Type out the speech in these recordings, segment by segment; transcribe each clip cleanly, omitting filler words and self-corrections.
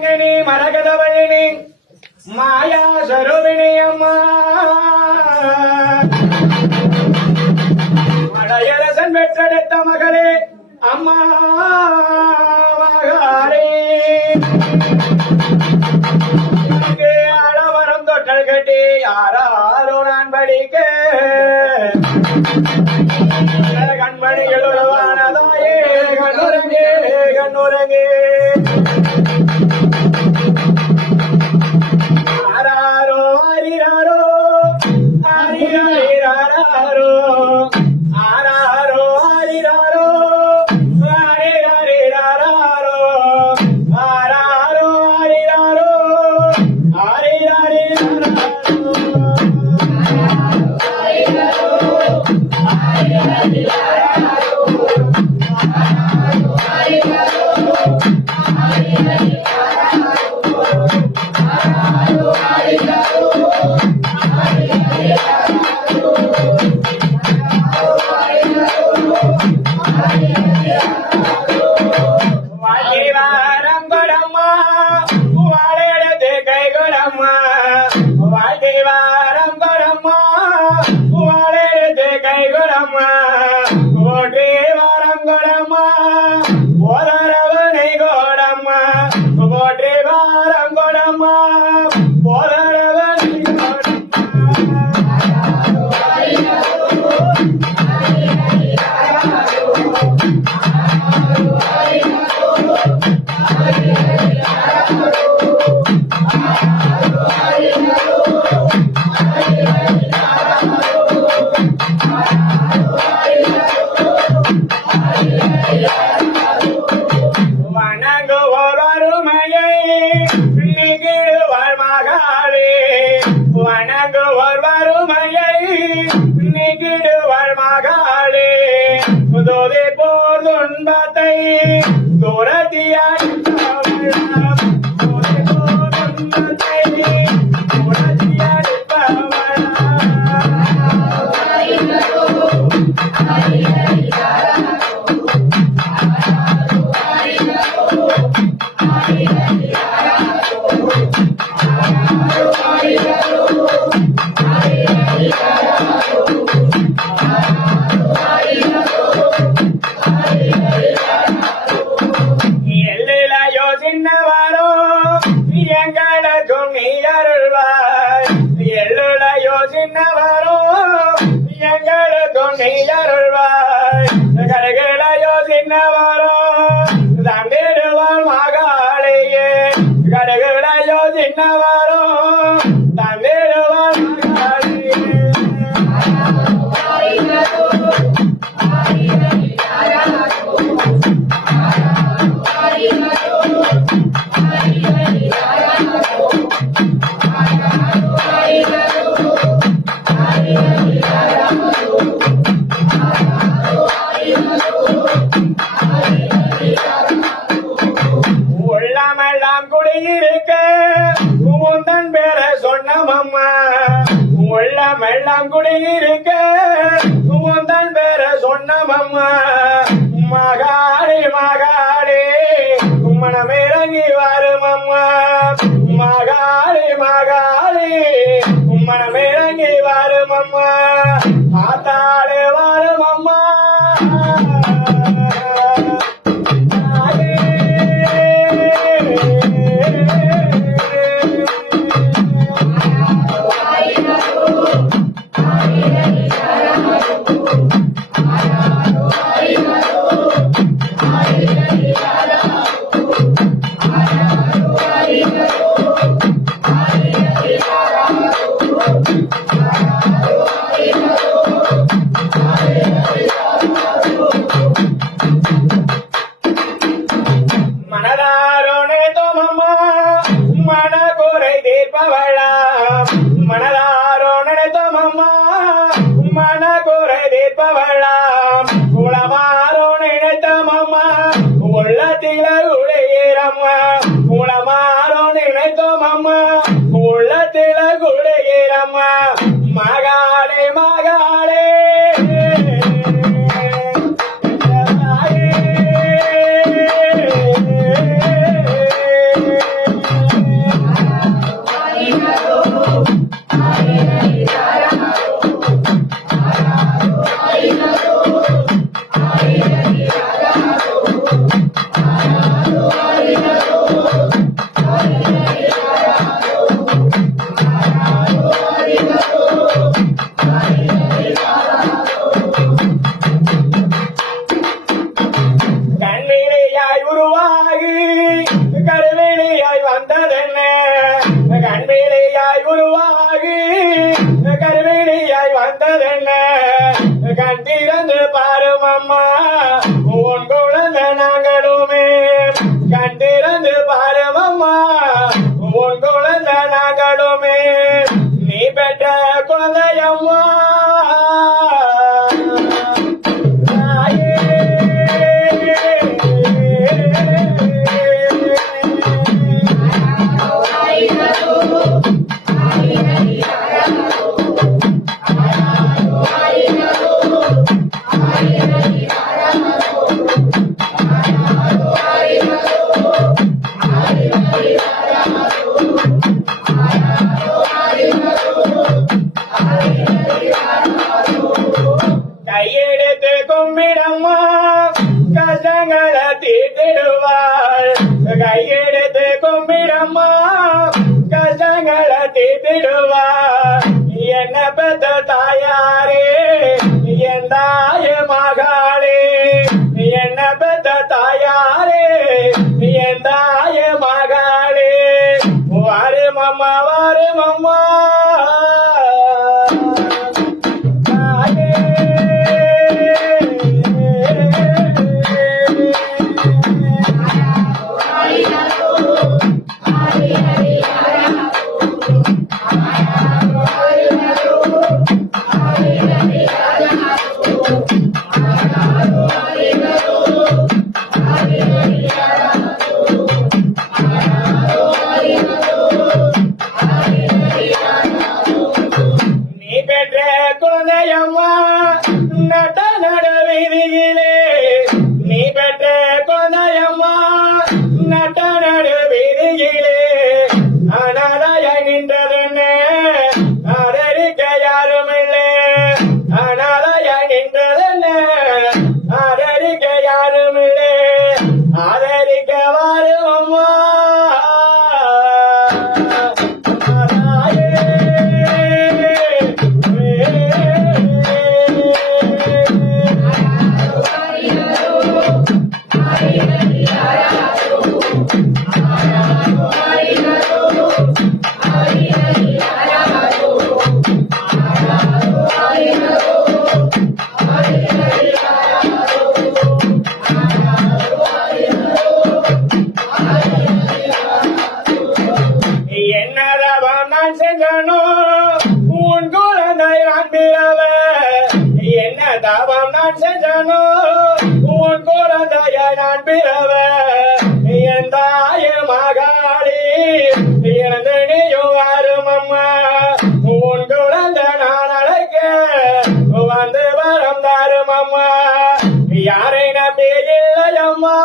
மதங்கனி மரகதவழினி மாயா சரோபிணி அம்மா மலையரசன் பெற்றெடுத்த மகளே அம்மா மகாரே அளவரம் தொட்டல் கட்டி யாராரோ நான் படிக்க கண்மணிகள் உருவானதாயே கண்ணுரங்கே கண்ணுரங்கே ஆராரோ ஆரிராரோ ஆரிராரோ ஆராரோ ஆரிராரோ ஆரிராரோ ஆராரோ ஆரிராரோ உள்ளமெல்லாம் குடியிருக்க உந்தன் பேர சொன்னமம்மா மகாளி மகாளி மனமிறங்கி வருமம்மா மகாளி மகாளி மனமிறங்கி வருமம்மா ஆத்தாளே வருமம்மா மகாளே மகாளே அம்மா உன் குழந்தை நாங்களுமே நீ பெற்ற குழந்தையம்மா கையெடுத்து கும்பிடம்மா கஷ்டங்களை தீர்த்திடுவாள் கையெடுத்து கும்பிடம்மா கஷ்டங்களை தீர்த்திடுவாள் என்ன பெற்ற தாயாரே என் தாய மகாளே என்ன பெற்ற தாயாரே என் தாய மகாளே வாருமம்மா வாருமம்மா குழந்தையம்மா நட வீதியிலே நீ பெற்ற குழந்தையம்மா நட வீதியிலே அனாதைய நின்றதுன்னு ஆதரிக்க யாரும் இல்லை அனாதைய நின்றதுன்னு ஆதரிக்க யாரும் இல்லை ஆதரிக்க வாரும் அம்மா என்னதவம் நான் செஞ்சனோ உன் குழந்தை நான் பிறவ என்ன தவம் நான் செஞ்சனோ உன் குழந்தைய நான் பிறவ என் தாய மகாளி இறந்து நீயும் வரும் அம்மா உன் குழந்தை நான் அழைக்க வந்து வரம் தரும் அம்மா யாரை நம்பி இல்லையம்மா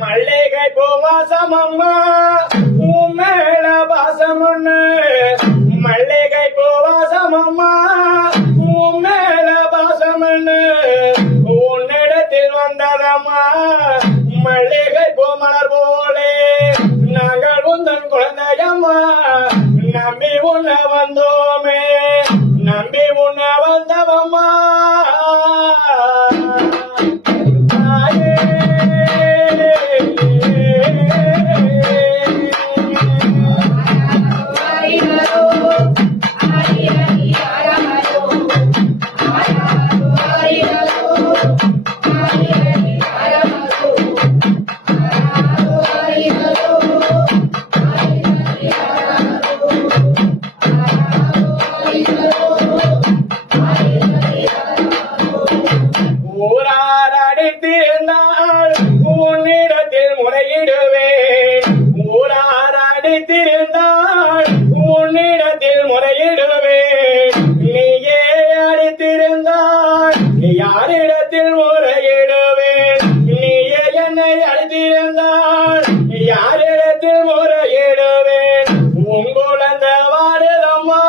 மல்லிகை பூவாசமம்மா உன் மேல பாசமுன்னு மல்லிகை பூவாசமம்மா உன் மேல பாசமுன்னு உன்னிடத்தில் வந்ததம்மா மல்லிகை பூமலர் போலே நாங்கள் உந்தன் குழந்தையம்மா நம்பி உன்ன வந்தோமே நம்பி உன்ன வந்தவம்மா ஊரார் அடித்திருந்தால் உன்னிடத்தில் முறையிடுவேன் ஊரார் அடித்திருந்தால் உன்னிடத்தில் முறையிடுவேன் நீயே அடித்திருந்தால் யாரிடத்தில் முறையிடுவேன் நீயே என்னை அடித்திருந்தால் யாரிடத்தில் முறையிடுவேன் உங்குழந்த வாடுதம்மா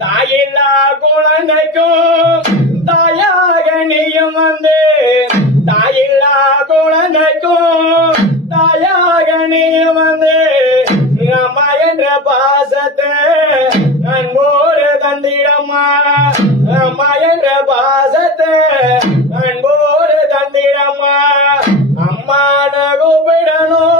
தாயில்லா குழந்தைக்கும் தாயாக நீயும் வந்து தாயில்லா குழந்தைக்கும் தாயாக நீயும் வந்து அம்மா என்ற பாசத்தை அன்போடு தந்திடம்மா அம்மா என்ற பாசத்தை அன்போடு தந்திடம்மா அம்மான கூப்பிடணும்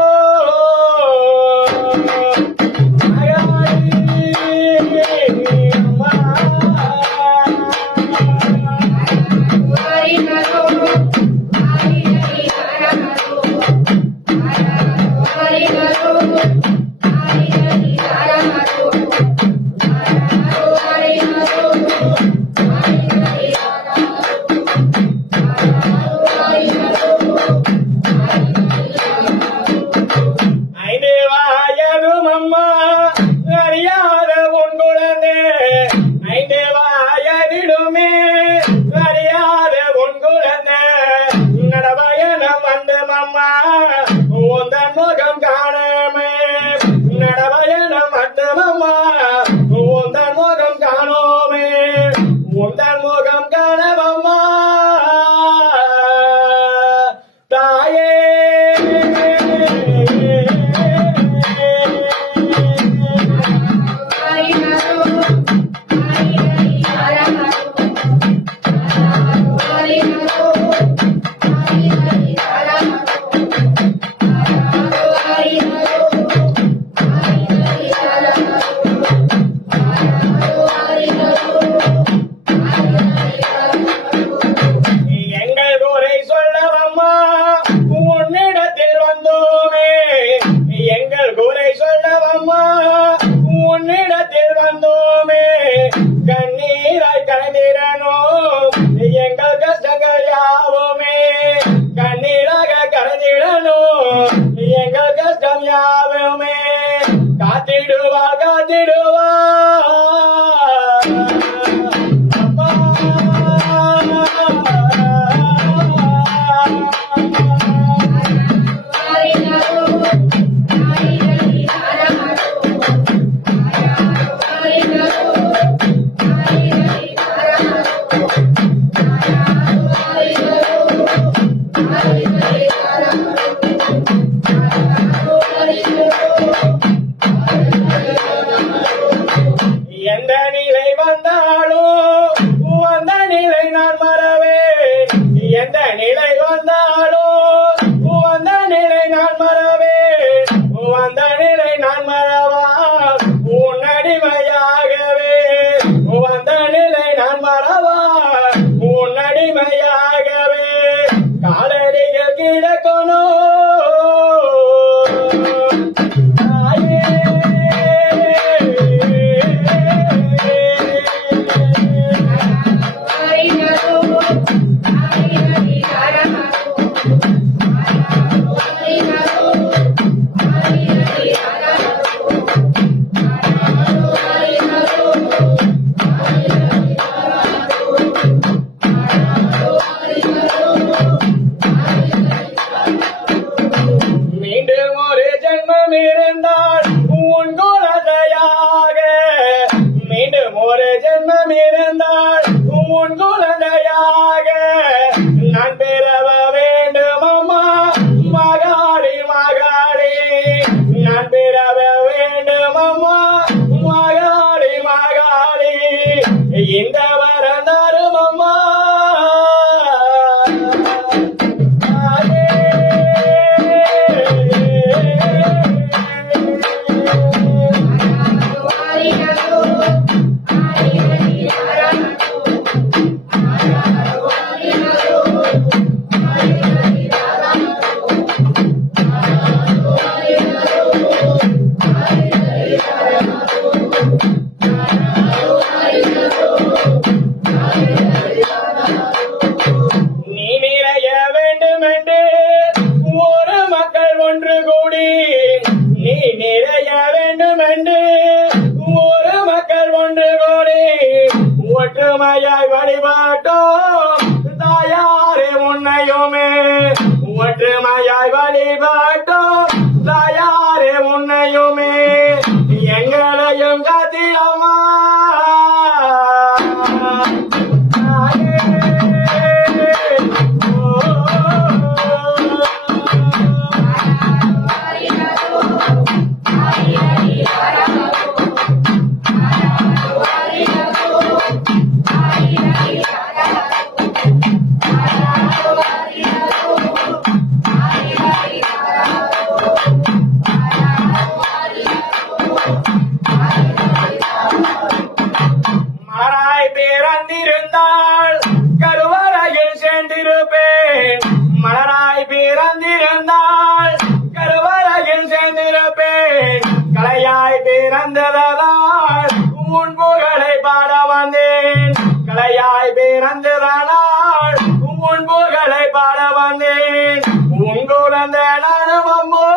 ஐந்து வயதும் அம்மா அறியாத உன் குழந்தை ஐந்து வயதிடுமே அறியாத உன் குழந்தை நடவயனம் வந்த அம்மா உந்தன் முகம் காணமே நடவயனம் வந்த அம்மா உந்தன் முகம் காணோமே உந்தன் முகம் காணவம்மா தாயே எங்கள் ஊரை சொல்லவம்மா உன்னிடத்தில் வந்தோமே எங்கள் ஊரை சொல்லவம்மா உன்னிடத்தில் வந்தோமே கண்ணீராய் கலந்திடணும் எங்கள் கஷ்டங்கள் யாவுமே கண்ணீராக கலந்திடணும் எங்கள் கஷ்டம் யாவுமே காத்திடுவா காத்திடுவா அம்மா எந்த நிலை வந்தாலும் அந்த நிலை நான் மறவேன் எந்த நிலை வந்தாலும் அந்த நிலை நான் மறவேன் அந்த நிலை நான் மறவா உன் அடிமையாகவே அந்த நிலை நான் மறவா உன் அடிமையாகவே காலடிகள் கிடக்கணும் மீண்டும் ஒரு ஜென்மம் இருந்தால் உன் குழந்தையாக மீண்டும் ஒரு ஜென்மம் இருந்தால் உன் குழந்தையாக நான் பெறவ வேண்டும் அம்மா மகாளி மகாளி நான் பெறவ வேண்டும் அம்மா மகாளி மகாளி இந்த வரம் தரும் அம்மா Thank you. கூடி நீ நிறைய வேண்டும் என்று ஒரு மக்கள் ஒன்று கோடி ஒற்றுமையாய் வழிபாட்டோம் தாயாரே உன்னையுமே ஒற்றுமையாய் வழிபாட்டோம் தாயாரே உன்னையுமே எங்களையும் காத்திடமா பிறந்திருந்தாள் கருவறையில் சேர்ந்திருப்பேன் மலராய் பிறந்திருந்தாள் கருவறையில் சேர்ந்திருப்பேன் கலையாய் பிறந்ததால் உன் புகழை பாட வந்தேன் கலையாய் பிறந்ததால் உன் புகழை பாட வந்தேன் உன் குழந்த நானும் அம்மோ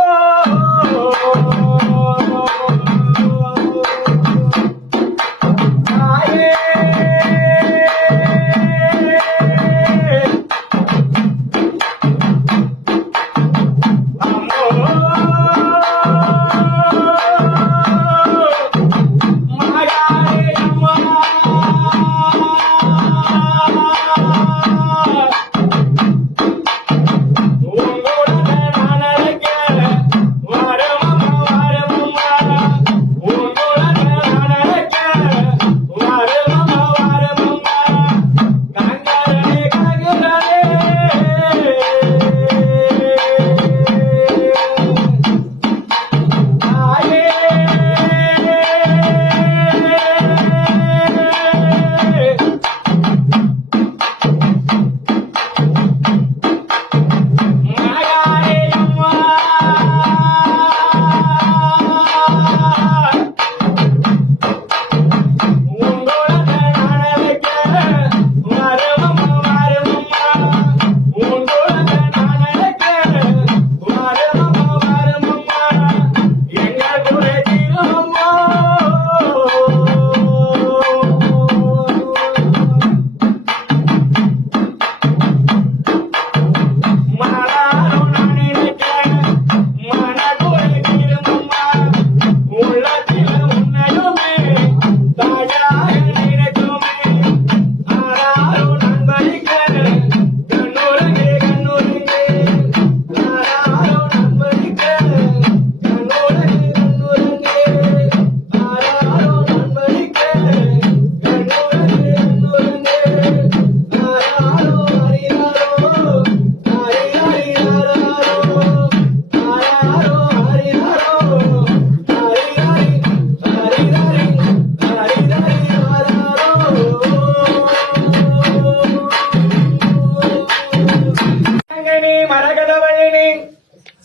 மரகதவழினி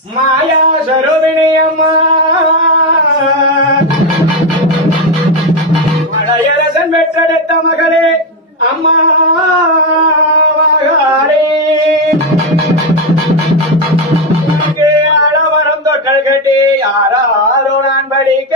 மாயா சரோபிணி அம்மா மலையரசன் பெற்றெடுத்த மகளே அம்மா மகாரே அளவரம் தொட்டல் கட்டி யாரோ நான் படிக்க